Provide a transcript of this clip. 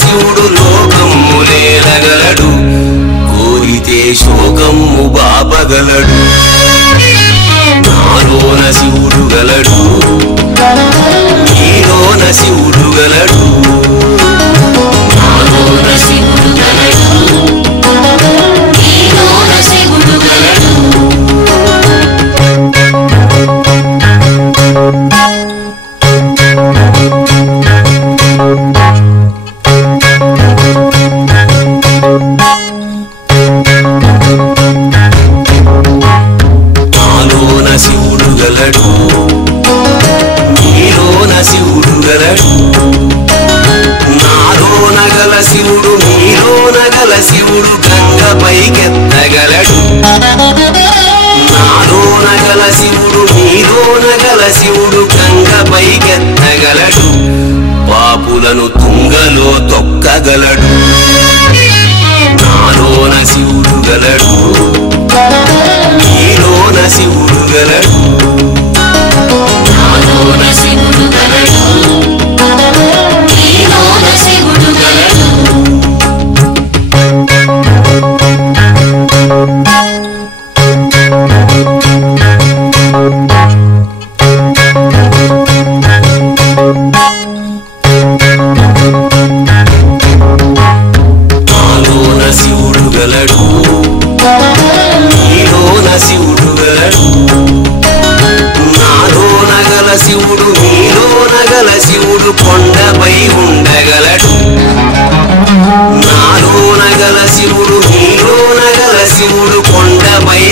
శివుడు లోకములేలగలడు కోరితే శోకము బాపగలడు నాలోన శివుడు గలడు నీలోన శివుడు గలడు నాలోన శివుడు గలడు నీలోన శివుడు గలడు నీలోన శివుడు గలడు నాలోన గల శివుడు నీలోన గల శివుడు గంగపైకెత్తగలడు నాలోన గల శివుడు నీలోన గల శివుడు గంగపైకెత్తగలడు పాపులను తుంగలో తొక్కగలడు నాలోన శివుడు గలడు నీలోన శివుడు గలడు నాలోన శివుడు గలడు నీలోన శివుడు గలడు నాలోన శివుడు గలడు నీలోన శివుడు గలడు నాలోన గల శివుడు నీలోన గల శివుడు కొండపై ఉండగలడు నాలోన గల శివుడు నీలోన గల శివుడు కొండపై